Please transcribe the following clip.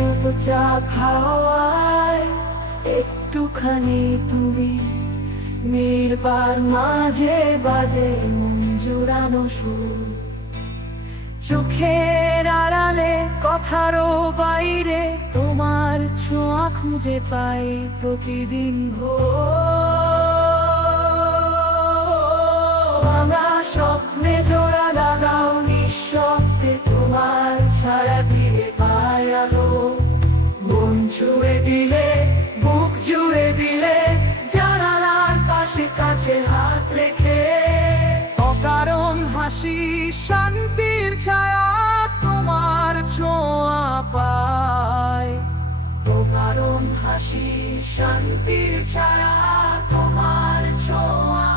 চুপচাপ হাওয়ায় একটুখানি তুমি, নির্বার মাঝে বাজে মন জুড়ানো সুর। চোখের আড়ালে কথারও বাইরে তোমার ছোঁয়া খুঁজে পাই প্রতিদিন ভাঙা স্বপ্নে জোড়া লাগাও নিঃশব্দে তোমার ছায়া ফিরে পায় আলো। মন ছুঁয়ে দিলে, বুক জুড়ে দিলে, জানালার পাশে কাছে হাত রেখে অকারণ হাসি শান্তির ছায়া তোমার ছোঁয়া পায়। অকারণ হাসি শান্তির ছায়া তোমার ছোঁয়া